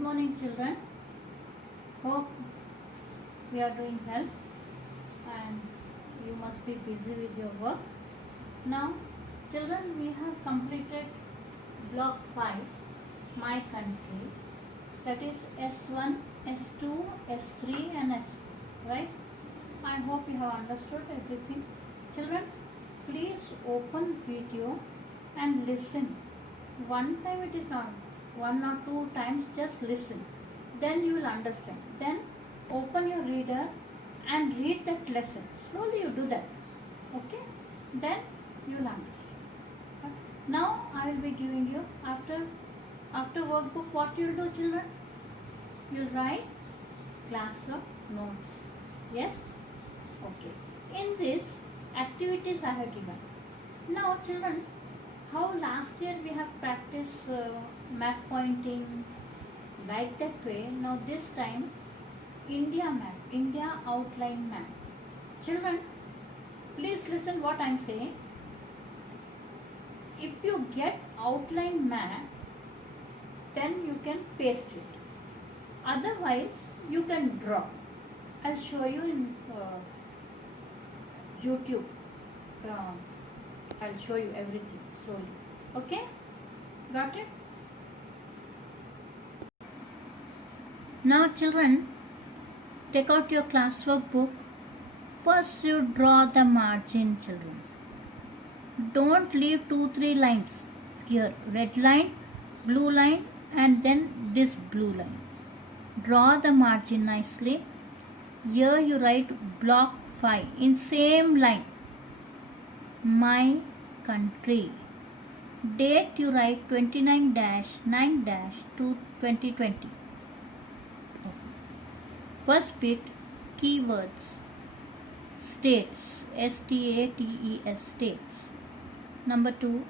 Good morning, children. Hope we are doing well and you must be busy with your work. Now, children, we have completed block 5, My Country. That is S1, S2, S3 and S4, right? I hope you have understood everything. Children, please open video and listen. One time it is not, one or two times just listen. Then you will understand. Then open your reader and read that lesson. Slowly you do that. Okay? Then you will understand. Now I will be giving you after workbook what you will do, children? You will write class of notes. Yes? Okay. In this activities I have given. Now children, how last year we have practiced map pointing like that way. Now this time India map, India outline map. Children, please listen what I am saying. If you get outline map, then you can paste it. Otherwise, you can draw. I'll show you in YouTube. I'll show you everything slowly. Okay? Got it? Now children, take out your classwork book. First you draw the margin, children. Don't leave 2-3 lines here. Red line, blue line and then this blue line. Draw the margin nicely. Here you write block 5 in same line. My country. Date you write 29-9-2020. First bit, keywords. States, S-T-A-T-E-S, states. Number 2,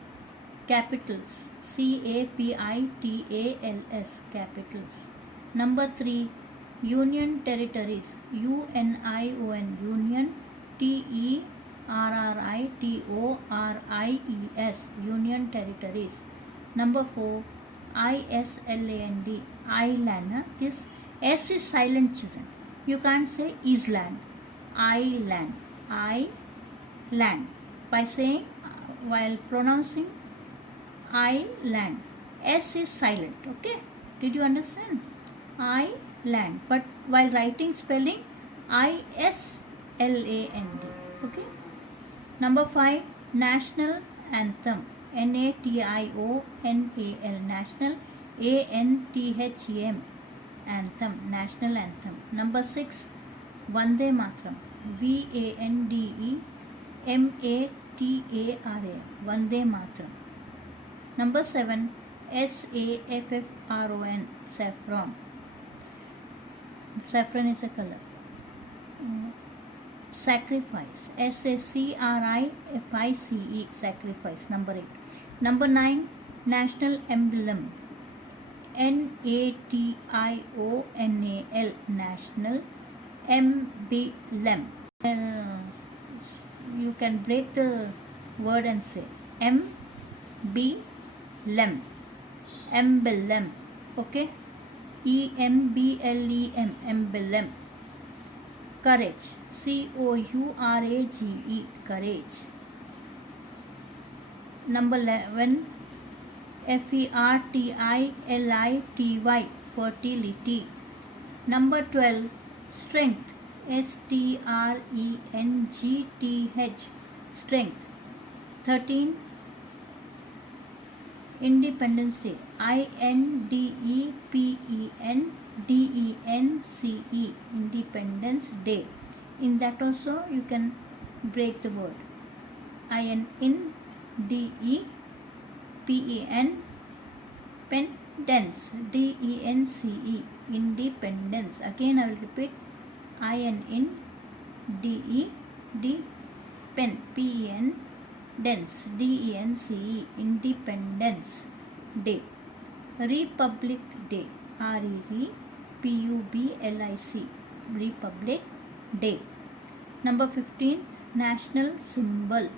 capitals, C-A-P-I-T-A-L-S, capitals. Number 3, union territories, U-N-I-O-N, union, T-E-R-R-I-T-O-R-I-E-S, union territories. Number 4, I-S-L-A-N-D, island. This S is silent, children. You can't say island. Island. I-land. By saying, while pronouncing island, S is silent. Okay? Did you understand? Island. But while writing spelling, I-S-L-A-N-D. Okay? Number 5, national anthem. N-A-T-I-O-N-A-L. National. A-N-T-H-E-M. Anthem. National anthem. Number 6, Vande Mataram. V-A-N-D-E-M-A-T-A-R-A. Vande Mataram. Number 7, S-A-F-F-R-O-N. Saffron. Saffron is a color. Sacrifice. S-A-C-R-I-F-I-C-E. Sacrifice. Number 8. Number 9, national emblem. N-A-T-I-O-N-A-L. National emblem. You can break the word and say emblem. Emblem. Okay? E-M-B-L-E-M. Emblem. Courage. C-O-U-R-A-G-E. Courage. Number 11, F-E-R-T-I-L-I-T-Y. Fertility. Number 12, strength. S-T-R-E-N-G-T-H. Strength. 13, Independence Day. I-N-D-E-P-E-N-D-E-N-C-E. Independence Day. In that also you can break the word. I-N-D-E-P-E-N. Pendence. D-E-N-C-E. Independence. Again I will repeat. I-N-N-D-E-D. Pen. P-E-N. Dence. D-E-N-C-E. Independence Day. Republic Day. R-E-P-U-B-L-I-C. Republic Day. Number 15, national symbol.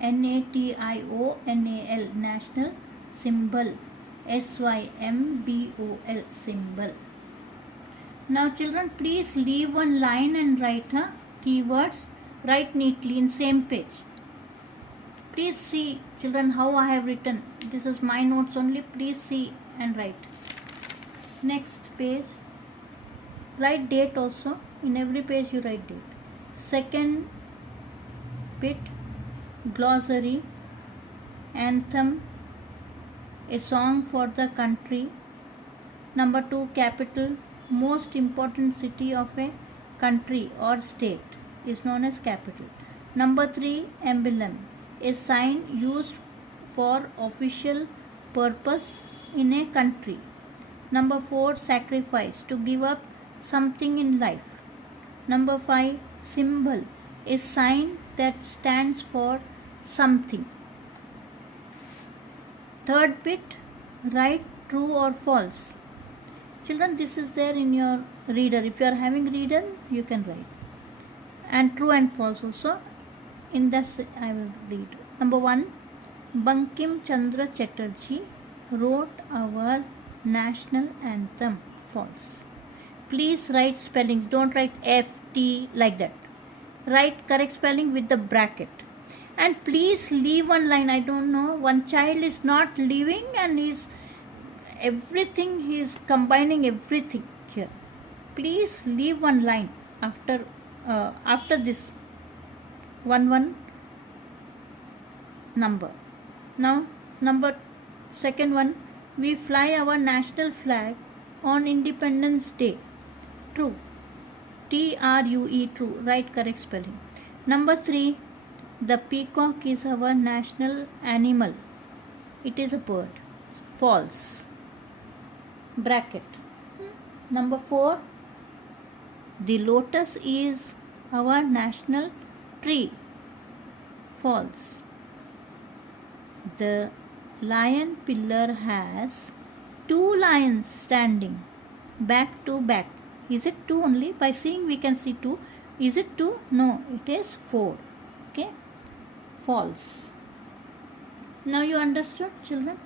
N-A-T-I-O-N-A-L. National symbol. symbol, symbol. Now children, please leave one line and write keywords. Write neatly in same page. Please see children how I have written. This is my notes only. Please see and write. Next page. Write date also. In every page you write date. Second bit, glossary, anthem, a song for the country. Number 2, capital. Most important city of a country or state is known as capital. Number 3, emblem, a sign used for official purpose in a country. Number 4, sacrifice, to give up something in life. Number 5, symbol, a sign that stands for something. Third bit, write true or false. Children, this is there in your reader. If you are having reader, you can write. And true and false also. In this I will read. Number 1, Bankim Chandra Chatterjee wrote our national anthem. False. Please write spellings. Don't write FT like that. Write correct spelling with the bracket. And please leave one line. I don't know. One child is not leaving and he is combining everything here. Please leave one line after this one number. Now second one, we fly our national flag on Independence Day. True. TRUE, true. Write correct spelling. Number 3, the peacock is our national animal. It is a bird. False. Bracket. Number 4, the lotus is our national tree. False. The lion pillar has 2 lions standing back to back. Is it 2 only? By seeing we can see 2. Is it 2? No, it is 4. Okay. False. Now you understood, children?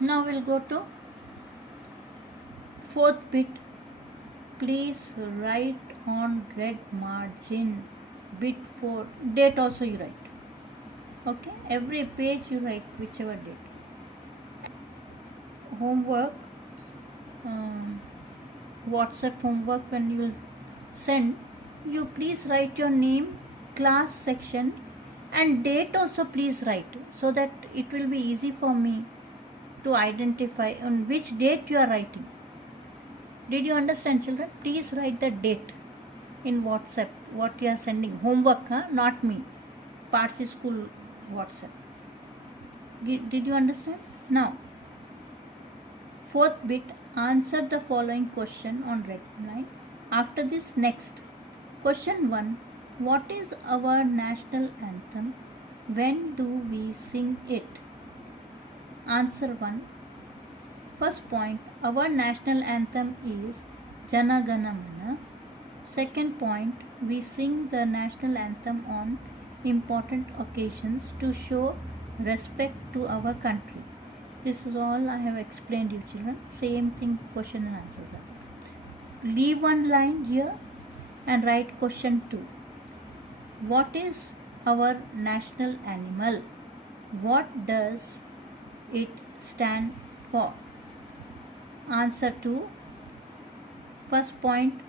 Now we'll go to fourth bit. Please write on red margin. Bit 4. Date also you write. Okay. Every page you write whichever date. Homework. WhatsApp homework, when you will send, you please write your name, class, section and date also please write, so that it will be easy for me to identify on which date you are writing. Did you understand, children? Please write the date in WhatsApp what you are sending. Homework, not me. Parsi School WhatsApp. Did you understand? Now, fourth bit, answer the following question on red line. After this, next. Question 1. What is our national anthem? When do we sing it? Answer 1. First point, our national anthem is Jana Gana Mana. Second point, we sing the national anthem on important occasions to show respect to our country. This is all I have explained you, children. Same thing, question and answers are. Leave one line here and write question 2. What is our national animal? What does it stand for? Answer 2. First point,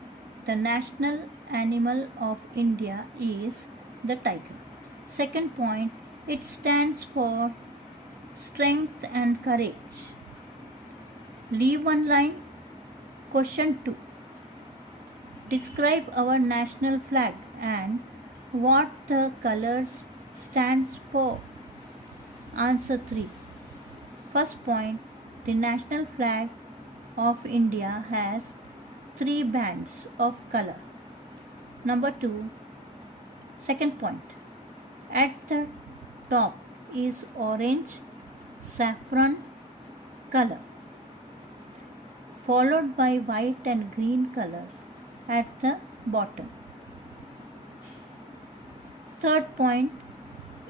the national animal of India is the tiger. Second point, it stands for strength and courage. Leave one line. Question 2. Describe our national flag and what the colors stands for. Answer 3. First point, the national flag of India has 3 bands of color. Number 2. Second point, at the top is orange saffron color, followed by white and green colors at the bottom. Third point,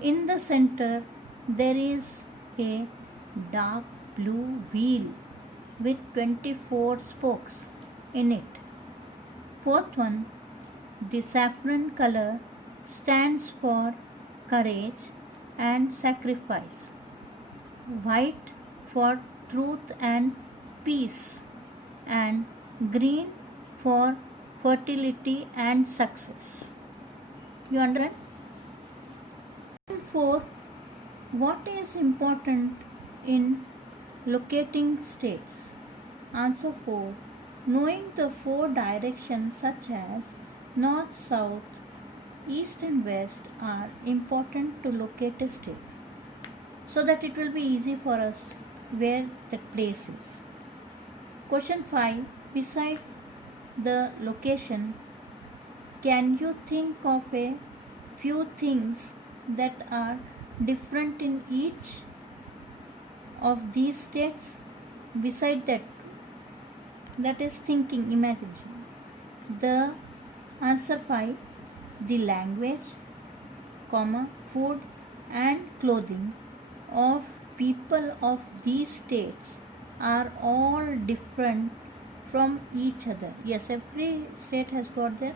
in the center there is a dark blue wheel with 24 spokes in it. Fourth one, the saffron color stands for courage and sacrifice. White for truth and peace, and green for fertility and success. You understand? 4. What is important in locating states? Answer 4. Knowing the 4 directions such as north, south, east and west are important to locate a state, so that it will be easy for us where that place is. Question 5. Besides the location, can you think of a few things that are different in each of these states? Beside that is thinking, imagination. The answer 5, the language, food and clothing of people of these states are all different from each other. Yes, every state has got their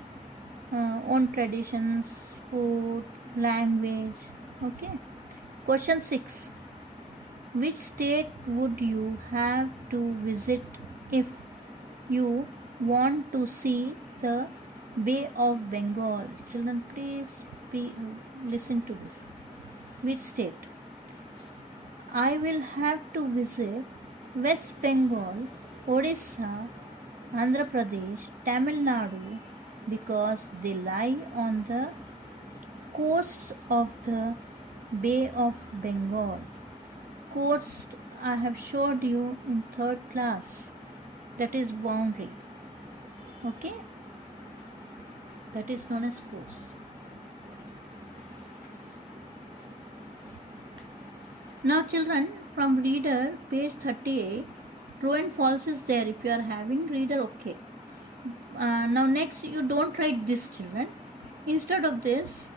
own traditions, food, language. Okay. Question 6. Which state would you have to visit if you want to see the Bay of Bengal? Children, please listen to this. Which state? I will have to visit West Bengal, Odisha, Andhra Pradesh, Tamil Nadu, because they lie on the coasts of the Bay of Bengal. Coast I have showed you in 3rd class. That is boundary. Okay? That is known as coast. Now children, from reader page 38, true and false is there. If you are having reader, okay. Now next, you don't write this, children. Instead of this,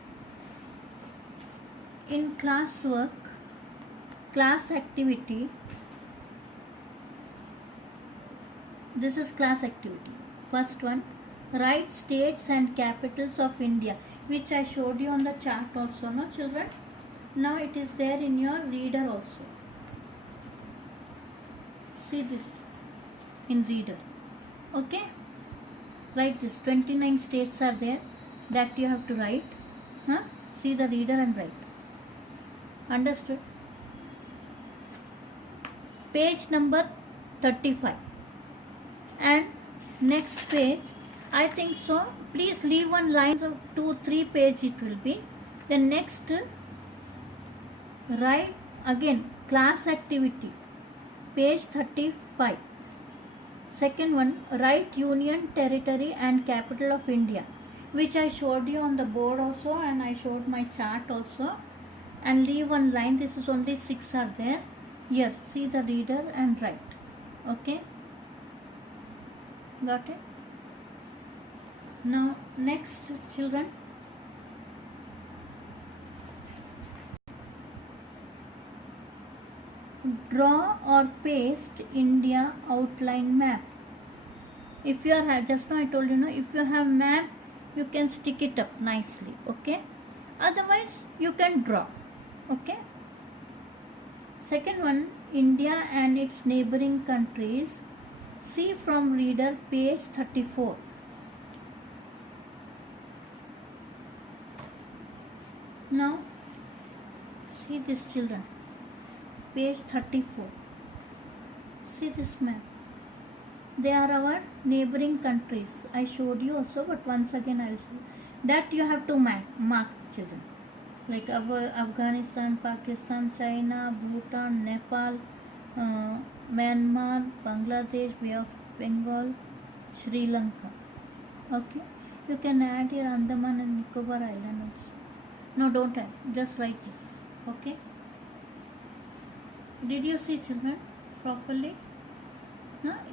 in classwork, class activity, this is class activity. First one, write states and capitals of India, which I showed you on the chart also, no children? Now it is there in your reader also. See this in reader. Okay? Write this. 29 states are there that you have to write. See the reader and write. Understood? Page number 35. And next page, I think so. Please leave one line of 2-3 page it will be. Then next, write again class activity, page 35. Second one, write union, territory and capital of India, which I showed you on the board also, and I showed my chart also. And leave one line. This is only 6 are there. Here, see the reader and write. Okay? Got it? Now, next, children. Draw or paste India outline map. If you are, just now I told you, if you have map, you can stick it up nicely. Okay? Otherwise, you can draw. Okay? Second one, India and its neighboring countries. See from reader page 34. Now, see this, children. Page 34. See this map. They are our neighboring countries. I showed you also, but once again I will show you. That you have to mark, children. Like Afghanistan, Pakistan, China, Bhutan, Nepal, Myanmar, Bangladesh, Bay of Bengal, Sri Lanka. Okay? You can add here Andaman and Nicobar Island also. No, don't add. Just write this. Okay? Did you see, children, properly?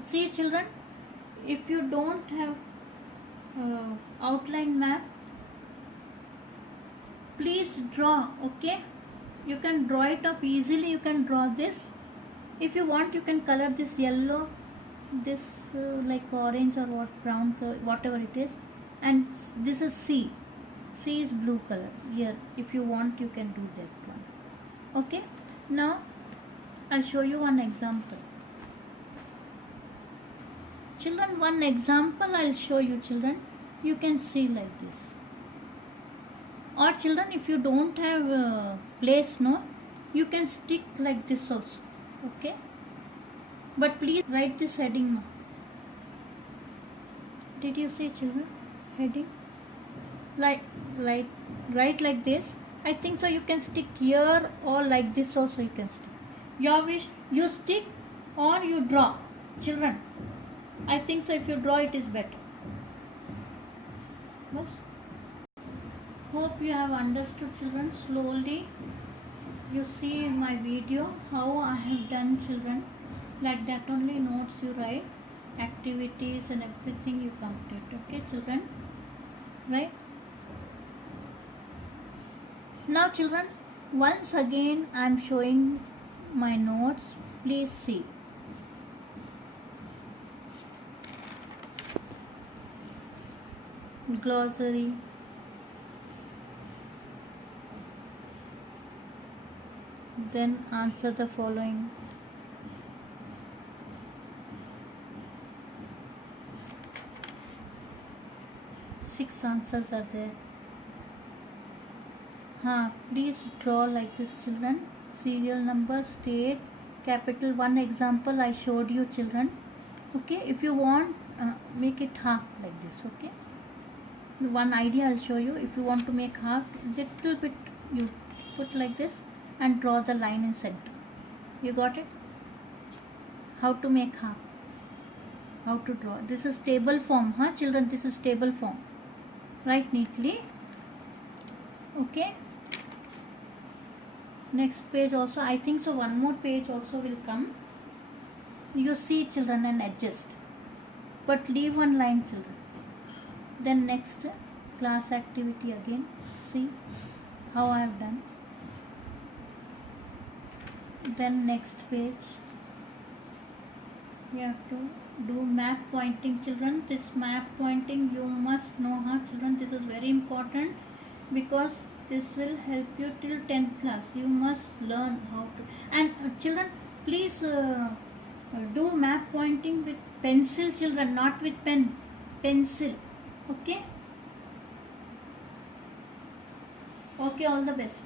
See, children, if you don't have outline map, please draw. Okay? You can draw it up easily. You can draw this If you want, you can color this yellow, this like orange or what, brown, whatever it is. And this is C. C is blue color. Here, if you want, you can do that one. Okay. Now, I'll show you one example. Children, one example I'll show you, children. You can see like this. Or children, if you don't have place, no, you can stick like this also. Okay. But please write this heading now. Did you see, children? Heading? Write like this. I think so you can stick here, or like this also you can stick. Your wish, you stick or you draw. Children, I think so if you draw it is better. Yes? Hope you have understood, children. Slowly you see in my video how I have done, children. Like that only notes you write, activities and everything you complete. Okay, children? Right? Now, children, once again I am showing my notes. Please see. Glossary. Then answer the following. Six answers are there. Please draw like this, children. Serial number, state, capital. One example I showed you, children. Okay, if you want, make it half like this. Okay, one idea I'll show you. If you want to make half, little bit you put like this and draw the line in center. You got it? How to make half? How to draw? This is table form, children? This is table form. Write neatly. Okay. Next page also, I think so one more page also will come. You see, children, and adjust. But leave one line, children. Then next class activity again. See how I have done. Then next page. You have to do map pointing, children. This map pointing you must know, children. This is very important because this will help you till 10th class. You must learn how to. And children, please do map pointing with pencil, children, not with pen. Pencil. Okay? Okay, all the best.